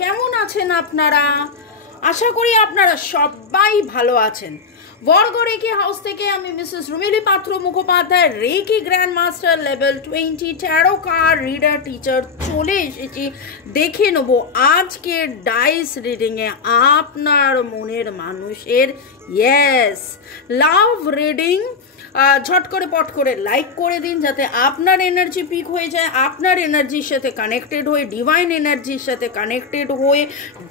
কেমন আছেন আপনারা? আশা করি আপনারা সবাই ভালো আছেন। বর্গ রেকি হাউস থেকে আমি Mrs Rumili Patra Mukhopadhyay, reiki grand master level 20 tarot card reader teacher চলে এসেছি। দেখে নেব আজকের ডাইস রিডিংয়ে আপনার মনের মানুষের লাভ রিডিং। ঝট করে পট করে লাইক করে দিন যাতে আপনার এনার্জি পিক হয়ে যায়, আপনার এনার্জির সাথে কানেক্টেড হয়ে, ডিভাইন এনার্জির সাথে কানেক্টেড হয়ে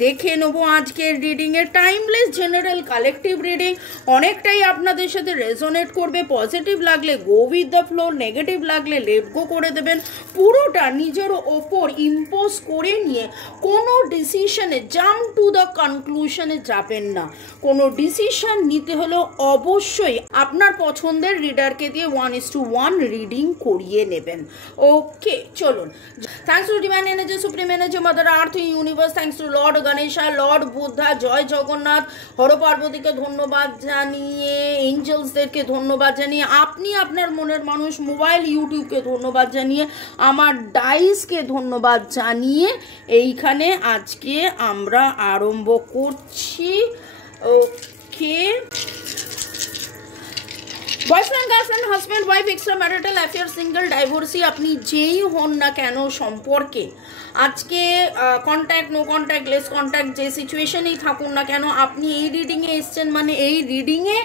দেখে নেবো আজকের রিডিংয়ে। টাইমলেস জেনারেল কালেকটিভ রিডিং, অনেকটাই আপনাদের সাথে রেজোনেট করবে। পজিটিভ লাগলে go with the flow, negative লাগলে লেট গো করে দেবেন। পুরোটা নিজের ওপর ইম্পোজ করে নিয়ে কোনো ডিসিশনে জাম্প টু দ্য কনক্লুশনে যাবেন না। কোনো ডিসিশন নিতে হলেও অবশ্যই আপনার পছন্দের রিডারকে দিয়ে 1:1 রিডিং করিয়ে নেবেন। ওকে, চলুন। Thanks to divine energy, supreme energy, mother earth, universe, thanks to lord Ganesha, lord Buddha, জয় জগন্নাথ, হর পার্বতীকে ধন্যবাদ জানিয়ে, এঞ্জেলসদেরকে ধন্যবাদ জানিয়ে, আপনি আপনার মনের মানুষ মোবাইল ইউটিউবকে ধন্যবাদ জানিয়ে, আমার ডাইসকে ধন্যবাদ জানিয়ে এইখানে আজকে আমরা আরম্ভ করছি। Okay, boyfriend, girlfriend, husband, wife, extra marital affair, single, divorcee, আপনি যেই হন না কেন সম্পর্কে আজকে contact, no contact, less contact, যে সিচুয়েশনেই থাকুন না কেন, আপনি এই রিডিংয়ে এসছেন মানে এই রিডিংয়ে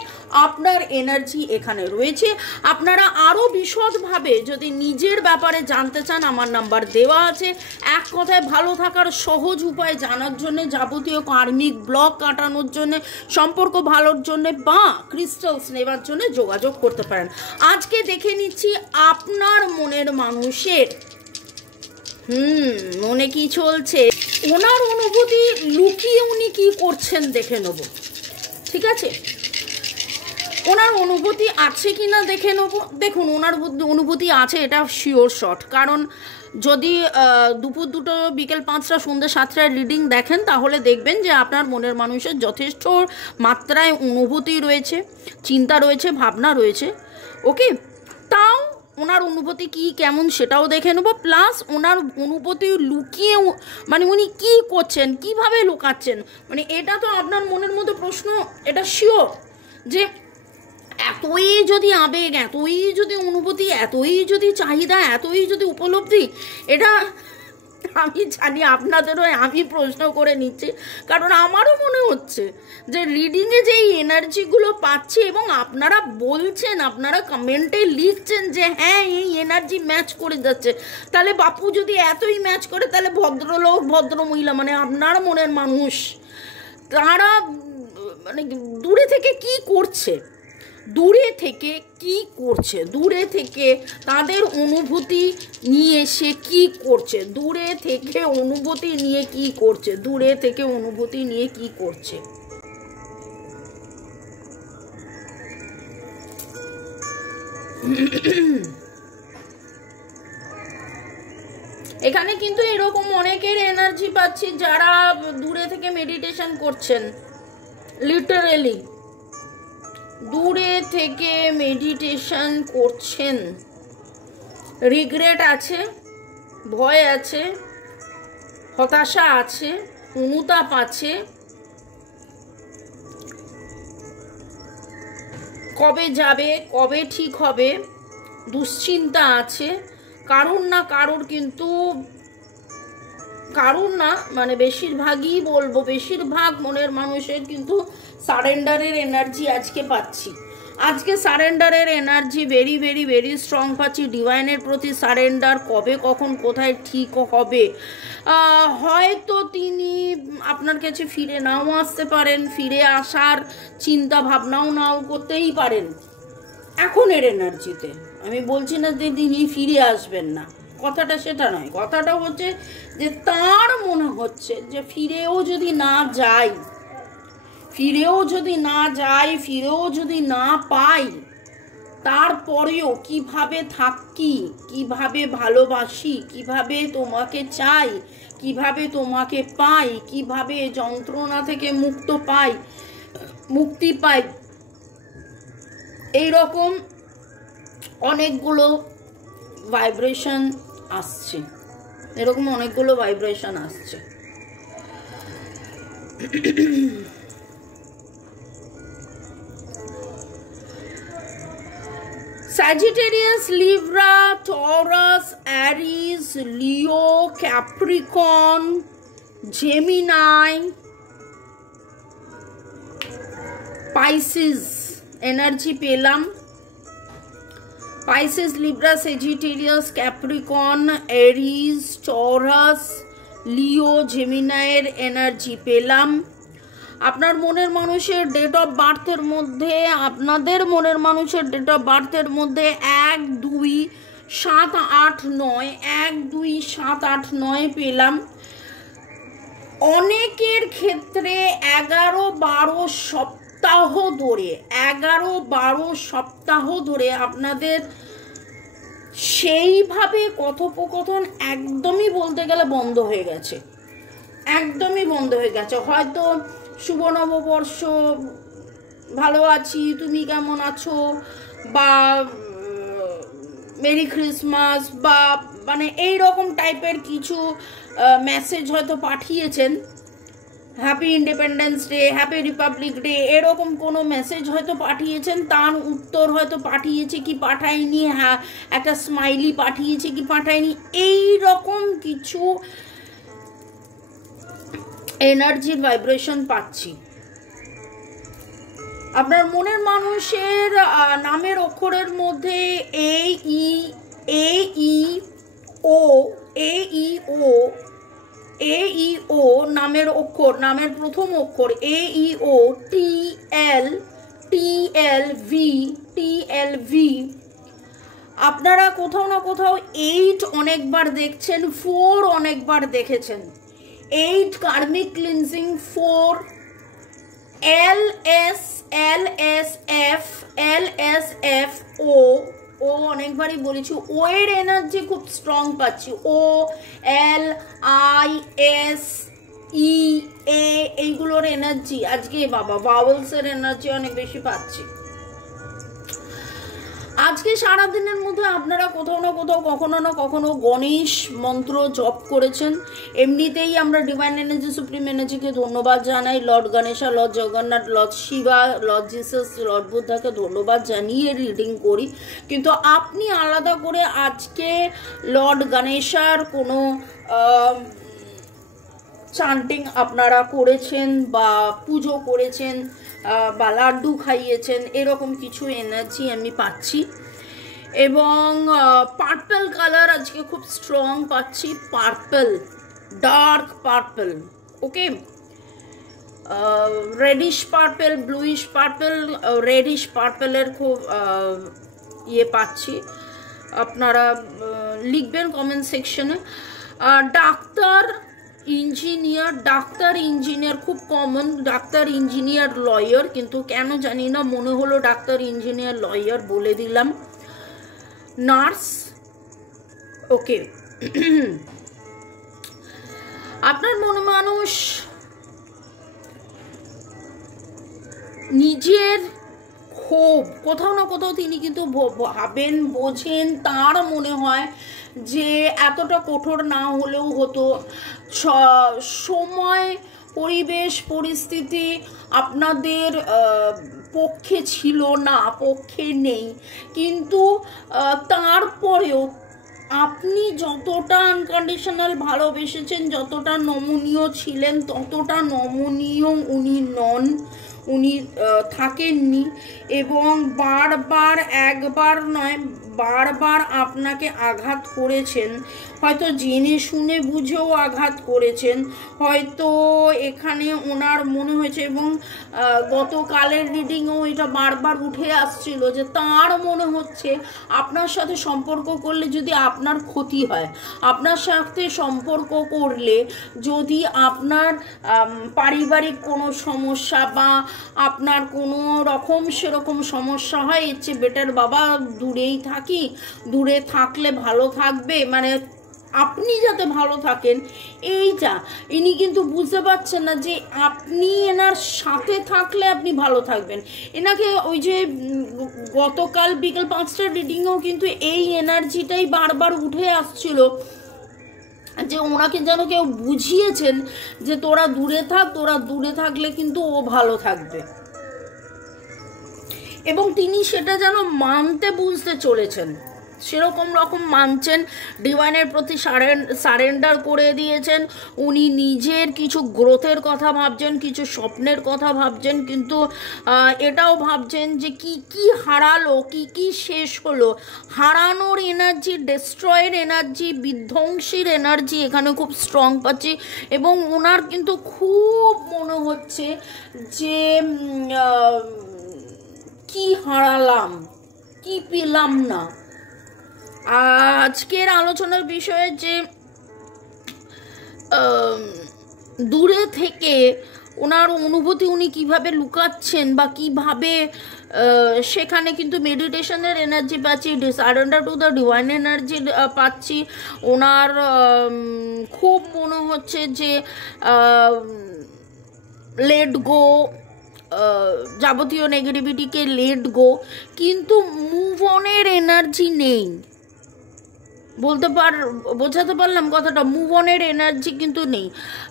আপনার এনার্জি এখানে রয়েছে। আপনারা আরও বিশদভাবে যদি নিজের ব্যাপারে জানতে চান, আমার নাম্বার দেওয়া আছে। এক কথায় ভালো থাকার সহজ উপায় জানার জন্য, যাবতীয় কার্মিক ব্লক কাটানোর জন্য, সম্পর্ক ভালোর জন্য বা ক্রিস্টালস নেবার জন্য যোগাযোগ করতে পারেন। আজকে দেখে নিচ্ছি আপনার মনের মানুষের মনে কি চলছে, ওনার অনুভূতি লুকিয়ে উনি কি করছেন দেখে নেব। ঠিক আছে, ওনার অনুভূতি আছে কি না দেখে নেব। দেখুন, ওনার অনুভূতি আছে, এটা শিওর শট। কারণ যদি দুপুর 2টো, বিকেল 5টা, সন্ধ্যে 7টায় রিডিং দেখেন তাহলে দেখবেন যে আপনার মনের মানুষের যথেষ্ট মাত্রায় অনুভূতি রয়েছে, চিন্তা রয়েছে, ভাবনা রয়েছে। ওকে, তাও ওনার অনুভূতি কি কেমন সেটাও দেখে নেব। প্লাস ওনার অনুভূতি লুকিয়ে মানে উনি কি করছেন, কিভাবে লুকাচ্ছেন, মানে এটা তো আপনার মনের মধ্যে প্রশ্ন, এটা শিওর যে এতই যদি আবেগ, এতই যদি অনুভূতি, এতই যদি চাহিদা, এতই যদি উপলব্ধি, এটা আমি জানি আপনাদেরও আমি প্রশ্ন করে নিচ্ছি। কারণ আমারও মনে হচ্ছে যে রিডিংয়ে যে এই এনার্জিগুলো পাচ্ছি এবং আপনারা বলছেন, আপনারা কমেন্টে লিখছেন যে হ্যাঁ এই এনার্জি ম্যাচ করে যাচ্ছে, তাহলে বাপু যদি এতই ম্যাচ করে তাহলে ভদ্রলোক, ভদ্রমহিলা মানে আপনার মনের মানুষ, তারা মানে দূরে থেকে কি করছে, দূরে থেকে কি করছে, দূরে থেকে তাদের অনুভূতি নিয়ে সে কি করছে, দূরে থেকে অনুভূতি নিয়ে কি করছে, দূরে থেকে অনুভূতি নিয়ে কি করছে। এখানে কিন্তু এরকম অনেকের এনার্জি পাচ্ছি যারা দূরে থেকে মেডিটেশন করছেন, লিটারেলি দূরে থেকে মেডিটেশন করছেন। রিগ্রেট আছে, ভয় আছে, হতাশা আছে, অনুতাপ আছে, কবে যাবে, কবে ঠিক হবে, দুশ্চিন্তা আছে। কারুর না কারুর কিন্তু, কারুর না মানে বেশিরভাগই বলবো, বেশিরভাগ মনের মানুষের কিন্তু সারেন্ডারের এনার্জি আজকে পাচ্ছি। আজকে সারেন্ডারের energy very very very strong পাচ্ছি। ডিভাইনের প্রতি সারেন্ডার কবে কখন কোথায় ঠিক হবে। হয়তো তিনি আপনার কাছে ফিরে নাও আসতে পারেন, ফিরে আসার চিন্তা ভাবনাও নাও করতেই পারেন এখনের এনার্জিতে। আমি বলছি না যে তিনি ফিরে আসবেন না, কথাটা সেটা নয়। কথাটা হচ্ছে যে তার মনে হচ্ছে যে ফিরেও যদি না যাই, ফিরেও যদি না যাই, ফিরেও যদি না পাই, তারপরেও কিভাবে থাকি, কিভাবে ভালোবাসি, কিভাবে তোমাকে চাই, কিভাবে তোমাকে পাই, কিভাবে যন্ত্রণা থেকে মুক্তি পাই, এইরকম অনেকগুলো ভাইব্রেশন আসছে, এরকম অনেকগুলো ভাইব্রেশন আসছে। Sagittarius, Libra, Taurus, Aries, Leo, Capricorn, Gemini, Pisces energy পেলাম। Pisces, Libra, Sagittarius, Capricorn, Aries, Taurus, Leo, Gemini এর এনার্জি পেলাম। আপনার মনের মানুষের ডেট অফ বার্থের মধ্যে, আপনাদের মনের মানুষের ডেট অফ বার্থের মধ্যে 1, 2, 7, 8, 9, 1, 2, 7, 8, 9 পেলাম। অনেকের ক্ষেত্রে 11-12 সপ্তাহ ধরে 11-12 সপ্তাহ ধরে আপনাদের সেইভাবে কথোপকথন একদমই বলতে গেলে বন্ধ হয়ে গেছে, একদমই বন্ধ হয়ে গেছে। হয়তো শুভ নববর্ষ, ভালো আছি, তুমি কেমন আছো, বা মেরি ক্রিসমাস, বা মানে এই রকম টাইপের কিছু মেসেজ হয়তো পাঠিয়েছেন, happy independence day, happy Republic day, এরকম কোনো মেসেজ হয়তো পাঠিয়েছেন, তার উত্তর হয়তো পাঠিয়েছে কি পাঠায়নি, হ্যাঁ একটা স্মাইলি পাঠিয়েছে কি পাঠায়নি, এই রকম কিছু এনার্জির ভাইব্রেশন পাচ্ছি। আপনার মনের মানুষের নামের অক্ষরের মধ্যে এ ই ও নামের অক্ষর, নামের প্রথম অক্ষর AEO, TLV। আপনারা কোথাও না কোথাও 8 অনেকবার দেখছেন, 4 অনেকবার দেখেছেন। 8 কার্মিক ক্লিনজিং, 4 LSF ও অনেকবারই বলেছি, ও এর এনার্জি খুব স্ট্রং পাচ্ছি। OLISE এইগুলোর এনার্জি আজকে বাবা ভাওয়েলসের এনার্জি অনেক বেশি পাচ্ছি। আজকে সারাদিনের মধ্যে আপনারা কোথাও না কোথাও কখনো না কখনো গণেশ মন্ত্র জপ করেছেন। এমনিতেই আমরা ডিভাইন এনার্জি, সুপ্রিম এনার্জিকে ধন্যবাদ জানাই। Lord Ganesha, lord Jagannath, lord Shiva, lord Jesus, lord বুদ্ধাকে ধন্যবাদ জানিয়ে রিডিং করি। কিন্তু আপনি আলাদা করে আজকে লর্ড গণেশার কোনো চান্টিং আপনারা করেছেন বা পুজো করেছেন বা লাড্ডু খাইয়েছেন, এরকম কিছু এনার্জি আমি পাচ্ছি। এবং পার্পল কালার আজকে খুব স্ট্রং পাচ্ছি, purple, dark purple, okay, reddish purple, bluish purple, reddish পার্পলের খুব ইয়ে পাচ্ছি। আপনারা লিখবেন কমেন্ট সেকশনে। ডাক্তার, ইঞ্জিনিয়ার খুব কমন, ডাক্তার, ইঞ্জিনিয়ার, লয়ার, কিন্তু কেন জানি না মনে হলো ডাক্তার, ইঞ্জিনিয়ার, লয়ার বলে দিলাম। নার্স, ওকে। আপনার মনে মানুষ নিজের ক্ষোভ কোথাও না কোথাও তিনি কিন্তু ভাবেন, বোঝেন, তার মনে হয় যে এতটা কঠোর না হলেও হতো, সময়, পরিবেশ, পরিস্থিতি আপনাদের পক্ষে ছিল না, পক্ষে নেই, কিন্তু তারপরেও আপনি যতটা আনকন্ডিশনাল ভালোবেসেছেন, যতটা নমনীয় ছিলেন, ততটা নমনীয় উনি নন, উনি থাকেননি। এবং বারবার, একবার নয় বারবার আপনাকে আঘাত করেছেন, হয়তো জেনে শুনে বুঝেও আঘাত করেছেন, হয়তো এখানে ওনার মনে হয়েছে। এবং গতকালের রিডিংও এটা বারবার উঠে আসছিল যে তার মনে হচ্ছে আপনার সাথে সম্পর্ক করলে যদি আপনার ক্ষতি হয়, আপনার সাথে সম্পর্ক করলে যদি আপনার পারিবারিক কোনো সমস্যা বা আপনার কোনো রকম সেরকম সমস্যা হয়, এর চেয়ে বেটার বাবা দূরেই থাকি, দূরে থাকলে ভালো থাকবে, মানে আপনি যাতে ভালো থাকেন, এইটা ইনি কিন্তু বুঝতে পারছেন না যে আপনি এনার সাথে থাকলে আপনি ভালো থাকবেন। এনাকে ওই যে গতকাল বিকেল 5টার রিডিংয়েও কিন্তু এই এনার্জিটাই বারবার উঠে আসছিল যে ওনাকে যেন কেউ বুঝিয়েছেন যে তোরা দূরে থাক, তোরা দূরে থাকলে কিন্তু ও ভালো থাকবে, এবং তিনি সেটা যেন মানতে বুঝতে চলেছেন, সেরকম রকম মানছেন, ডিভাইনের প্রতি সারেন্ডার করে দিয়েছেন। উনি নিজের কিছু গ্রোথের কথা ভাবছেন, কিছু স্বপ্নের কথা ভাবছেন, কিন্তু এটাও ভাবছেন যে কি কি হারালো, কি কি শেষ হলো। হারানোর এনার্জি, ডেস্ট্রয়ের এনার্জি, বিধ্বংসীর এনার্জি এখানে খুব স্ট্রং পাচ্ছি, এবং ওনার কিন্তু খুব মনে হচ্ছে যে কি হারালাম, কি পেলাম না। আজকের আলোচনার বিষয়ে যে দূরে থেকে ওনার অনুভূতি উনি কিভাবে লুকাচ্ছেন বা কিভাবে, সেখানে কিন্তু মেডিটেশনের এনার্জি পাচ্ছি, surrender to the divine energy পাচ্ছি। ওনার খুব মনে হচ্ছে যে লেট গো, যাবতীয় নেগেটিভিটিকে লেট গো, কিন্তু মুভ অনের এনার্জি নেই। বোঝাতে পারলাম কথাটা? মুভ অনের এনার্জি কিন্তু নেই।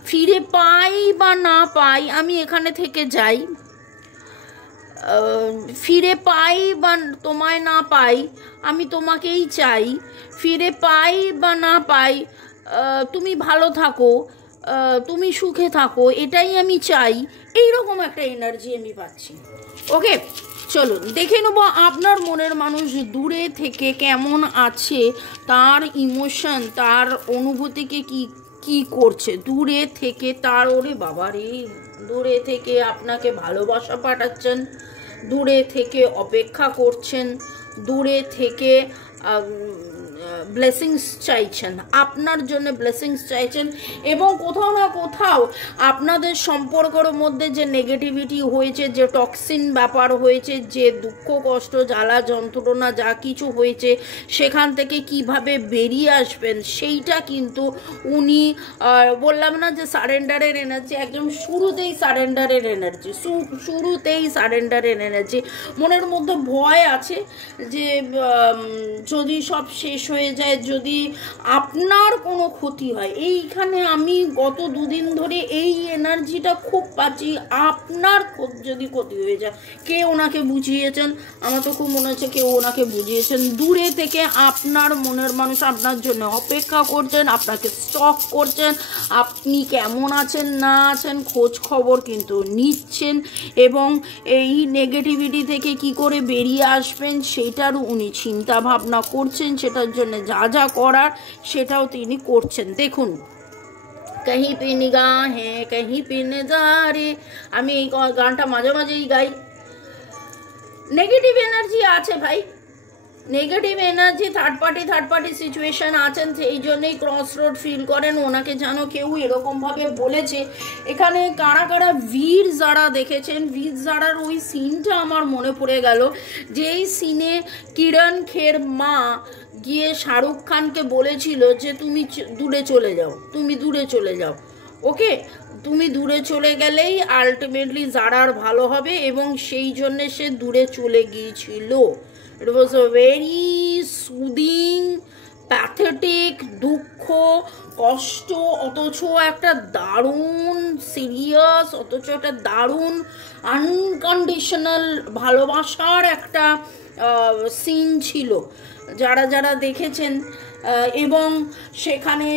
ফিরে পাই বা না পাই, আমি এখানে থেকে যাই, ফিরে পাই বা তোমায় না পাই, আমি তোমাকেই চাই, ফিরে পাই বা না পাই, তুমি ভালো থাকো, তুমি সুখে থাকো, এটাই আমি চাই, এইরকম একটা এনার্জি আমি পাচ্ছি। ওকে, চলুন দেখে নেবো আপনার মনের মানুষ দূরে থেকে কেমন আছে, তার ইমোশন, তার অনুভূতিকে কি কি করছে দূরে থেকে। তার ওরে বাবারে, দূরে থেকে আপনাকে ভালোবাসা পাঠাচ্ছেন, দূরে থেকে অপেক্ষা করছেন, দূরে থেকে ব্লেসিংস চাইছেন, আপনার জন্য ব্লেসিংস চাইছেন, এবং কোথাও না কোথাও আপনাদের সম্পর্কের মধ্যে যে নেগেটিভিটি হয়েছে, যে টক্সিন ব্যাপার হয়েছে, যে দুঃখ কষ্ট জ্বালা যন্ত্রণা যা কিছু হয়েছে, সেখান থেকে কিভাবে বেরিয়ে আসবেন সেইটা কিন্তু উনি, বললাম না যে সারেন্ডারের এনার্জি, একদম শুরুতেই সারেন্ডারের এনার্জি, শুরুতেই সারেন্ডারের এনার্জি। মনের মধ্যে ভয় আছে যে যদি সব শেষ হয়ে যায়, যদি আপনার কোনো ক্ষতি হয়। এইখানে আমি গত দুদিন ধরে এই এনার্জিটা খুব পাচ্ছি, আপনার যদি ক্ষতি হয়ে যায়। কে ওনাকে বুঝিয়েছেন? আমার তো খুব মনে হচ্ছে কেউ ওনাকে বুঝিয়েছেন। দূরে থেকে আপনার মনের মানুষ আপনার জন্য অপেক্ষা করছেন, আপনাকে স্টক করছেন, আপনি কেমন আছেন না আছেন খোঁজ খবর কিন্তু নিচ্ছেন, এবং এই নেগেটিভিটি থেকে কি করে বেরিয়ে আসবেন সেটারও উনি চিন্তা ভাবনা করছেন, সেটার জন্য যা যা করার সেটাও তিনি করছেন। দেখুন, কहीं पे निगाहें कहीं पे नजारे, আমি এই গানটা মাঝে মাঝেই গাই। নেগেটিভ এনার্জি আছে ভাই, negative energy, third party situation আছেন, সেই জন্যই ক্রস রোড ফিল করেন। ওনাকে যেন কেউ এরকমভাবে বলেছে। এখানে কারা কারা বীর যারা দেখেছেন, বীর যারার ওই সিনটা আমার মনে পড়ে গেল, যেই সিনে কিরণ খের মা গিয়ে শাহরুখ খানকে বলেছিল যে তুমি দূরে চলে যাও, তুমি দূরে চলে যাও, ওকে, তুমি দূরে চলে গেলেই আলটিমেটলি যারার ভালো হবে, এবং সেই জন্যে সে দূরে চলে গিয়েছিল। ইট ওয়াজ আ ভেরি সুদিং, প্যাথেটিক, দুঃখ কষ্ট, অথচ একটা দারুণ সিরিয়াস, অথচ একটা দারুণ আনকন্ডিশনাল ভালোবাসার একটা সিন ছিল, যারা যারা দেখেছেন। এবং সেখানে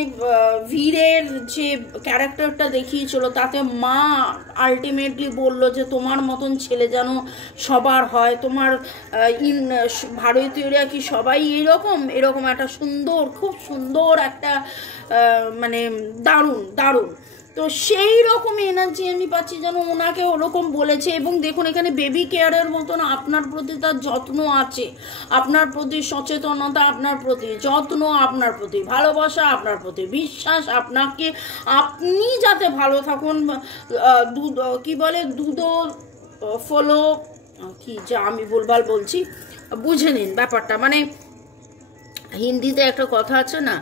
বীরের যে ক্যারেক্টারটা দেখিয়েছিল, তাতে মা আলটিমেটলি বলল যে তোমার মতন ছেলে যেন সবার হয়, তোমার ভারতীয়রা কি সবাই এরকম একটা সুন্দর, খুব সুন্দর একটা মানে দারুণ দারুণ। তো সেই রকম এনার্জি আমি পাচ্ছি যেন ওনাকে ওরকম বলেছে। এবং দেখুন, এখানে বেবি কেয়ারের মতন আপনার প্রতি তার যত্ন আছে, আপনার প্রতি সচেতনতা, আপনার প্রতি যত্ন, আপনার প্রতি ভালোবাসা, আপনার প্রতি বিশ্বাস, আপনাকে, আপনি যাতে ভালো থাকুন। কি বলে, দুধো ফলো, কি যা আমি ভুলভাল বলছি, বুঝে নিন ব্যাপারটা। মানে হিন্দিতে একটা কথা আছে না,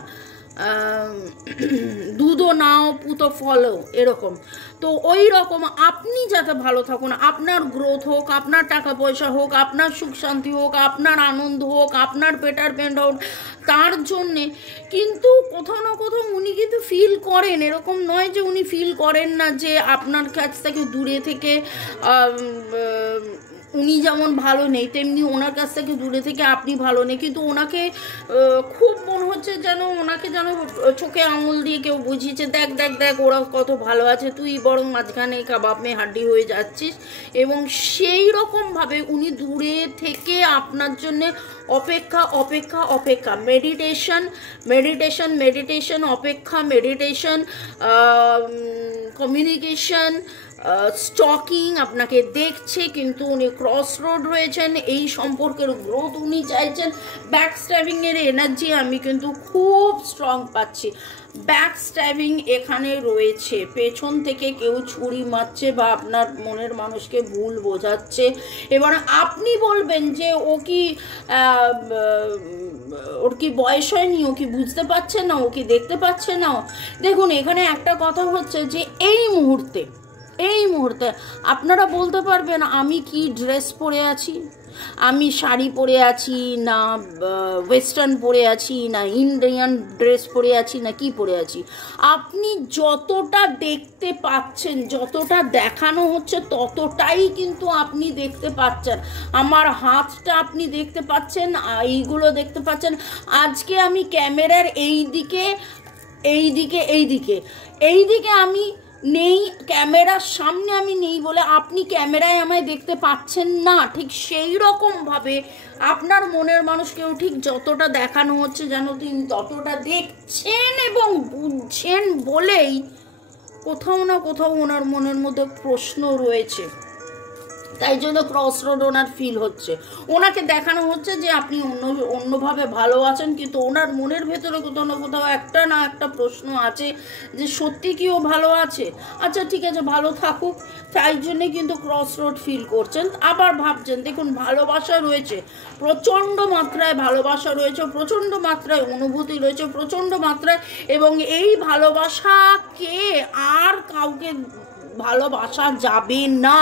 দুধও নাও পুতো ফলও, এরকম। তো ওই রকম আপনি যাতে ভালো থাকুন, আপনার গ্রোথ হোক, আপনার টাকা পয়সা হোক, আপনার সুখ শান্তি হোক, আপনার আনন্দ হোক, আপনার বেটারমেন্ট হোক, তার জন্যে কিন্তু কোথাও না কোথাও উনি কিন্তু ফিল করেন, এরকম নয় যে উনি ফিল করেন না যে আপনার কাছ থেকে দূরে থেকে উনি যেমন ভালো নেই, তেমনি ওনার কাছ থেকে দূরে থেকে আপনি ভালো নেই, কিন্তু ওনাকে খুব মনে হচ্ছে যেন ওনাকে যেন চোখে আঙুল দিয়ে কেউ বুঝিয়েছে, দেখ দেখ দেখ ওরা কত ভালো আছে, তুই বরং মাঝখানে কাবাব মে হাড্ডি হয়ে যাচ্ছিস। এবং সেই রকমভাবে উনি দূরে থেকে আপনার জন্যে অপেক্ষা অপেক্ষা অপেক্ষা, মেডিটেশন মেডিটেশন মেডিটেশন, অপেক্ষা মেডিটেশন, কমিউনিকেশন, স্টকিং, আপনাকে দেখছে, কিন্তু উনি ক্রস রোড রয়েছেন, এই সম্পর্কের গ্রোথ উনি চাইছেন। ব্যাক স্ট্যাবিংয়ের এনার্জি আমি কিন্তু খুব স্ট্রং পাচ্ছি। ব্যাক স্ট্যাবিং এখানে রয়েছে, পেছন থেকে কেউ ছুরি মারছে বা আপনার মনের মানুষকে ভুল বোঝাচ্ছে। এবার আপনি বলবেন যে ও কি ওর কি বয়স হয়নি, ও কি বুঝতে পারছে না, ও কি দেখতে পাচ্ছে না। দেখুন এখানে একটা কথা হচ্ছে যে এই মুহূর্তে আপনারা বলতে পারবেন আমি কি ড্রেস পরে আছি, আমি শাড়ি পরে আছি না ওয়েস্টার্ন পরে আছি না ইন্ডিয়ান ড্রেস পরে আছি না কি পরে আছি। আপনি যতটা দেখতে পাচ্ছেন, যতটা দেখানো হচ্ছে ততটাই কিন্তু আপনি দেখতে পাচ্ছেন। আমার হাতটা আপনি দেখতে পাচ্ছেন, এইগুলো দেখতে পাচ্ছেন। আজকে আমি ক্যামেরার এইদিকে আমি নেই, ক্যামেরার সামনে আমি নেই বলে আপনি ক্যামেরায় আমায় দেখতে পাচ্ছেন না। ঠিক সেই রকমভাবে আপনার মনের মানুষকেও ঠিক যতটা দেখানো হচ্ছে যেন তিনি ততটা দেখছেন এবং বুঝছেন বলেই কোথাও না কোথাও ওনার মনের মধ্যে প্রশ্ন রয়েছে। তাই জন্য ক্রস রোড ওনার ফিল হচ্ছে, ওনাকে দেখানো হচ্ছে যে আপনি অন্যভাবে ভালো আছেন, কিন্তু ওনার মনের ভেতরে কোথাও না কোথাও একটা না একটা প্রশ্ন আছে যে সত্যি কি ও ভালো আছে। আচ্ছা ঠিক আছে, ভালো থাকুক, তাই জন্যে কিন্তু ক্রস রোড ফিল করছেন। আবার ভাবছেন, দেখুন ভালোবাসা রয়েছে, প্রচণ্ড মাত্রায় ভালোবাসা রয়েছে, প্রচণ্ড মাত্রায় অনুভূতি রয়েছে, প্রচণ্ড মাত্রায়, এবং এই ভালোবাসাকে আর কাউকে ভালোবাসা যাবে না,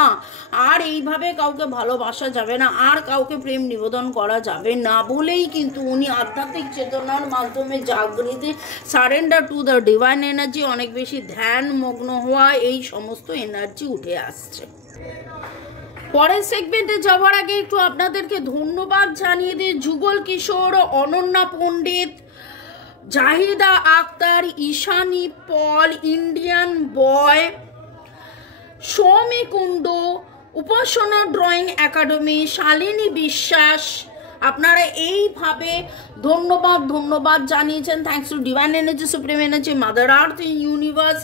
আর এইভাবে কাউকে ভালোবাসা যাবে না, আর কাউকে প্রেম নিবেদন করা যাবে না বলেই কিন্তু উনি আধ্যাত্মিক চেতনার মাধ্যমে জাগৃতি, surrender to the divine energy, অনেক বেশি ধ্যান মগ্ন হওয়া, এই সমস্ত এনার্জি উঠে আসছে। পরের সেগমেন্টে যাওয়ার আগে একটু আপনাদেরকে ধন্যবাদ জানিয়ে দিই। যুগল কিশোর, অনন্যা পণ্ডিত, জাহিদা আক্তার, ঈশানী পল, ইন্ডিয়ান বয়, সৌমি কুণ্ডু, উপাসনা ড্রয়িং একাডেমি, শালিনী বিশ্বাস, আপনারা এইভাবে ধন্যবাদ জানিয়েছেন। Thanks to divine energy, supreme energy, mother earth, universe.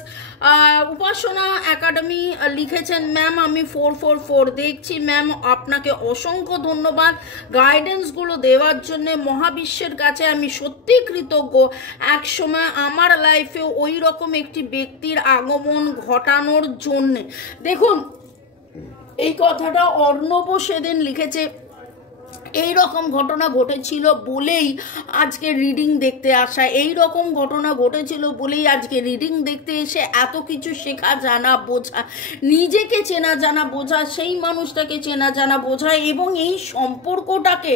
Upasana academy লিখেছেন ম্যাম আমি 444 দেখছি। ম্যাম আপনাকে অসংখ্য ধন্যবাদ গাইডেন্সগুলো দেওয়ার জন্য। মহাবিশ্বের কাছে আমি সত্যি কৃতজ্ঞ, এক সময় আমার লাইফে ওই রকম একটি ব্যক্তির আগমন ঘটানোর জন্যে। দেখুন এই কথাটা অর্ণব সেদিন লিখেছে, এই রকম ঘটনা ঘটেছিল বলেই আজকে রিডিং দেখতে আসা, এই রকম ঘটনা ঘটেছিল বলেই আজকে রিডিং দেখতে এসে এত কিছু শেখা, জানা, বোঝা, নিজেকে চেনা জানা বোঝা, সেই মানুষটাকে চেনা জানা বোঝা, এবং এই সম্পর্কটাকে,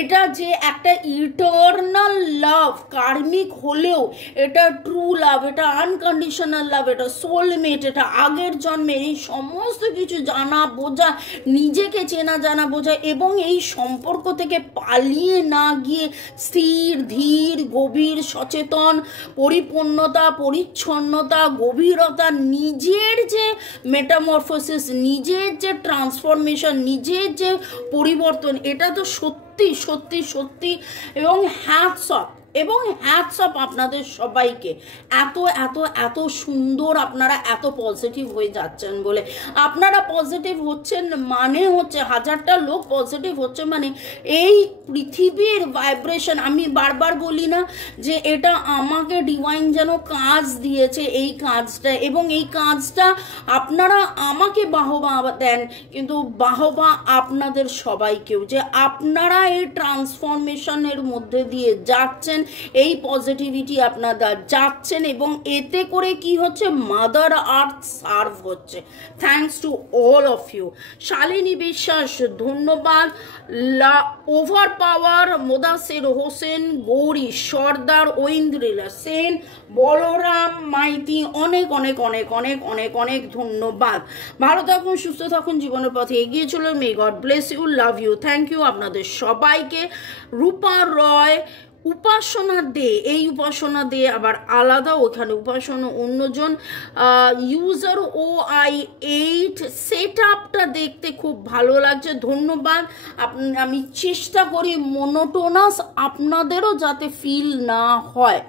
এটা যে একটা ইটারনাল লাভ, কার্মিক হলেও এটা ট্রু লাভ, এটা আনকন্ডিশনাল লাভ, এটা সোলমেট, এটা আগের জন্মে, এই সমস্ত কিছু জানা বোঝা, নিজেকে চেনা জানা বোঝা, এবং এই সম্পর্ক থেকে পালিয়ে না গিয়ে স্থির ধীর গভীর সচেতন পরিপূর্ণতা, পরিচ্ছন্নতা, গভীরতা, নিজের যে মেটামরফোসিস, নিজের যে ট্রান্সফরমেশন, নিজের যে পরিবর্তন, এটা তো সত্যি সত্যি সত্যি। এবং হ্যাটস অফ আপনাদের সবাইকে, এত এত এত সুন্দর আপনারা এত পজিটিভ হয়ে যাচ্ছেন বলে। আপনারা পজিটিভ হচ্ছেন মানে হচ্ছে, হাজারটা লোক পজিটিভ হচ্ছে মানে এই পৃথিবীর ভাইব্রেশন। আমি বারবার বলি না যে এটা আমাকে ডিভাইন যেন কাজ দিয়েছে, এই কাজটা, এবং এই কাজটা আপনারা আমাকে বাহবা দেন, কিন্তু বাহবা আপনাদের সবাইকেও, যে আপনারা এই ট্রান্সফরমেশনের মধ্যে দিয়ে যাচ্ছেন, করছেন, এই পজিটিভিটি আপনারা যাচ্ছেন, এবং এতে করে কি হচ্ছে, মাদার আর্থ সার্ভ হচ্ছে। Thanks to all of you. Shalini Biswas ধন্যবাদ, ওভার পাওয়ার, মোদাসের হোসেন, গৌরী সর্দার, ঐন্দ্রিলা সেন, বলরাম মাইতি, অনেক অনেক অনেক অনেক অনেক অনেক ধন্যবাদ। ভালো থাকুন, সুস্থ থাকুন, জীবনের পথে এগিয়ে চলুন। May God bless you, love you, thank you আপনাদের সবাইকে। রূপা রয়, উপাসনা দে, এই উপাসনা দে আবার আলাদা, ওখানে উপাসনা অন্যজন। ইউজার OI8, সেট আপটা দেখতে খুব ভালো লাগছে, ধন্যবাদ। আমি চেষ্টা করি মোনোটোনাস আপনাদেরও যাতে ফিল না হয়,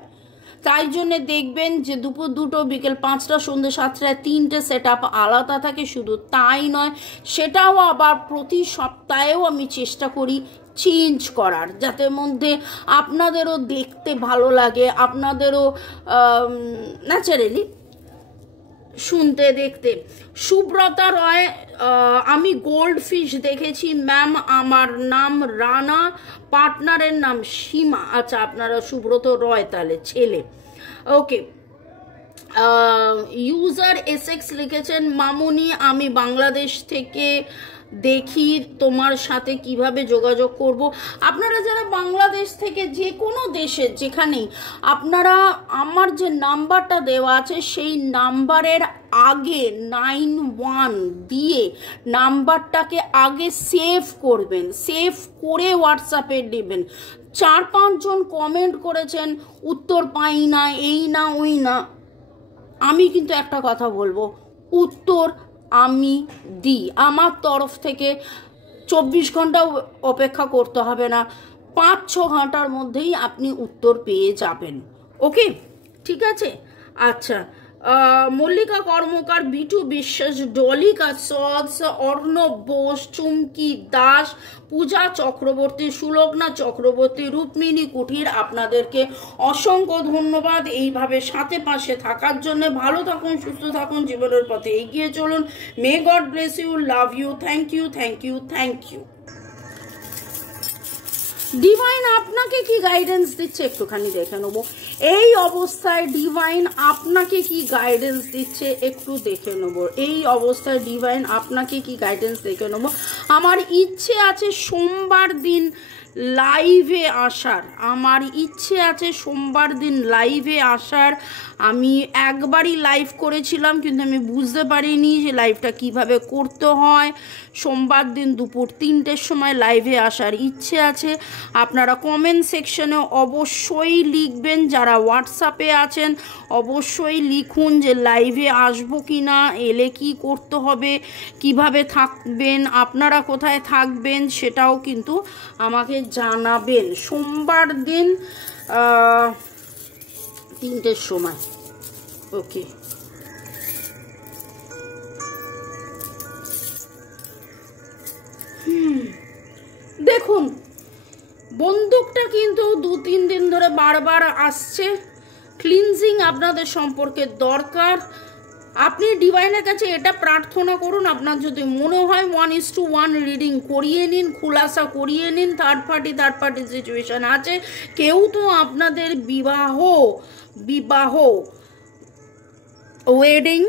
তাই জন্য দেখবেন যে দুপুর 2টো, বিকেল 5টা, সন্ধ্যে 7টায় 3টে সেট আপ আলাদা থাকে। শুধু তাই নয়, সেটাও আবার প্রতি সপ্তাহেও আমি চেষ্টা করি চেঞ্জ করার, যাতে মধ্যে আপনাদেরও দেখতে ভালো লাগে, আপনাদেরও ন্যাচারালি শুনতে দেখতে। সুব্রতা রয়, আমি গোল্ড ফিশ দেখেছি ম্যাম, আমার নাম রানা, পার্টনারের নাম সীমা। আচ্ছা, আপনারা সুব্রত রয় তাহলে ছেলে, ওকে। ইউজার SX লিখেছেন, মামুনি আমি বাংলাদেশ থেকে দেখি, তোমার সাথে কিভাবে যোগাযোগ করব। আপনারা যারা বাংলাদেশ থেকে যে কোনো দেশের যেখানেই, আপনারা আমার যে নাম্বারটা দেওয়া আছে সেই নাম্বারের আগে 91 দিয়ে নাম্বারটাকে আগে সেভ করবেন, সেভ করে হোয়াটসঅ্যাপে নেবেন। 4-5 জন কমেন্ট করেছেন উত্তর পাই না, এই না ওই না। আমি কিন্তু একটা কথা বলবো, উত্তর আমি দিই আমার তরফ থেকে। 24 ঘন্টা অপেক্ষা করতে হবে না, 5-6 ঘন্টার মধ্যেই আপনি উত্তর পেয়ে যাবেন। ওকে, ঠিক আছে। আচ্ছা, মল্লিকা কর্মকার, বিটু বিশ্বাস, ডলিকা সস, অর্ণব বোস, চুমকি দাস, পূজা চক্রবর্তী, সুলগ্না চক্রবর্তী, রুক্মিণী কুঠির, আপনাদেরকে অসংখ্য ধন্যবাদ এইভাবে সাথে পাশে থাকার জন্য। ভালো থাকুন, সুস্থ থাকুন, জীবনের পথে এগিয়ে চলুন। May God bless you, love you, thank you, thank you, thank you. Divine আপনাকে কি গাইডেন্স দিচ্ছে একটুখানি দেখে নেবো। এই অবস্থায় ডিভাইন আপনাকে কি গাইডেন্স দিচ্ছে একটু দেখে নেবো। এই অবস্থায় ডিভাইন আপনাকে কি গাইডেন্স দেখে নেবো। আমার ইচ্ছে আছে সোমবার দিন লাইভে আসার, আমার ইচ্ছে আছে সোমবার দিন লাইভে আসার। আমি একবারই লাইভ করেছিলাম, কিন্তু আমি বুঝতে পারিনি যে লাইভটা কিভাবে করতে হয়। সোমবার দিন দুপুর 3টের সময় লাইভে আসার ইচ্ছে আছে। আপনারা কমেন্ট সেকশনে অবশ্যই লিখবেন, যারা হোয়াটসঅ্যাপে আছেন অবশ্যই লিখুন যে লাইভে আসবো কি না, এলে কি করতে হবে, কিভাবে থাকবেন, আপনারা কোথায় থাকবেন সেটাও কিন্তু আমাকে জানাবেন। সোমবার দিন 3টের সময়, ওকে। দেখুন, বন্দুকটা কিন্তু 2-3 দিন ধরে বারবার আসছে। ক্লিনজিং আপনাদের সম্পর্কে দরকার। আপনি ডিভাইনের কাছে এটা প্রার্থনা করুন, আপনার যদি মনে হয় 1:1 রিডিং করিয়ে নিন, খুলাসা করিয়ে নিন। থার্ড পার্টি সিচুয়েশন আছে, কেউ তো আপনাদের বিবাহ wedding,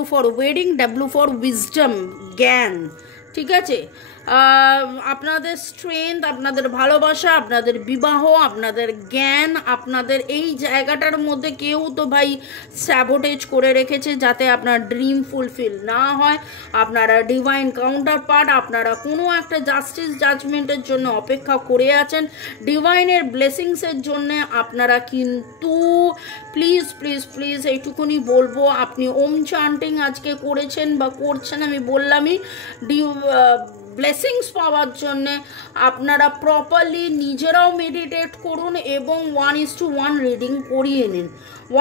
W for wedding, W for wisdom, জ্ঞান, ঠিক আছে। আপনাদের স্ট্রেংথ, আপনাদের ভালোবাসা, আপনাদের বিবাহ, আপনাদের জ্ঞান, আপনাদের এই জায়গাটার মধ্যে কেউ তো ভাই স্যাবোটেজ করে রেখেছে যাতে আপনার ড্রিম ফুলফিল না হয়। আপনারা ডিভাইন কাউন্টার পার্ট, আপনারা কোনো একটা জাস্টিস জাজমেন্টের জন্য অপেক্ষা করে আছেন, ডিভাইনের ব্লেসিংসের জন্য। আপনারা কিন্তু প্লিজ প্লিজ প্লিজ এইটুকুনি বলবো, আপনি ওম চান্টিং আজকে করেছেন বা করছেন, আমি বললামই, ব্লেসিংস পাওয়ার জন্যে আপনারা প্রপারলি নিজেরাও মেডিটেট করুন এবং 1:1 রিডিং করিয়ে নিন।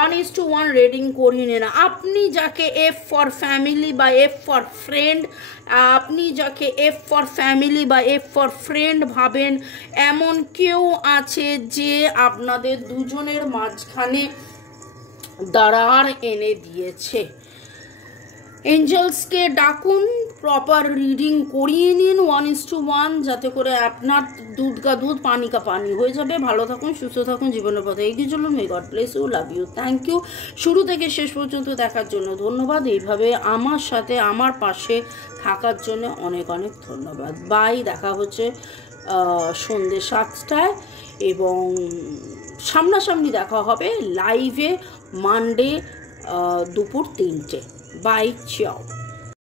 1:1 রিডিং করিয়ে নিন। আপনি যাকে F ফর ফ্যামিলি বা F ফর ফ্রেন্ড, আপনি যাকে F ফর ফ্যামিলি বা F ফর ফ্রেন্ড ভাবেন, এমন কেউ আছে যে আপনাদের দুজনের মাঝখানে দাঁড়ার এনে দিয়েছে। এঞ্জেলসকে ডাকুন, প্রপার রিডিং করিয়ে নিন 1:1, যাতে করে আপনার দুধ কা দুধ পানি কা পানি হয়ে যাবে। ভালো থাকুন, সুস্থ থাকুন, জীবনের পথে এগিয়ে চলুন। May God bless you, love you, thank you. শুরু থেকে শেষ পর্যন্ত দেখার জন্য ধন্যবাদ। এইভাবে আমার সাথে আমার পাশে থাকার জন্য অনেক অনেক ধন্যবাদ। বাই। দেখা হচ্ছে সন্ধ্যে 7টায় এবং সামনাসামনি দেখা হবে লাইভে মানডে দুপুর 3টে। বাই, চাও।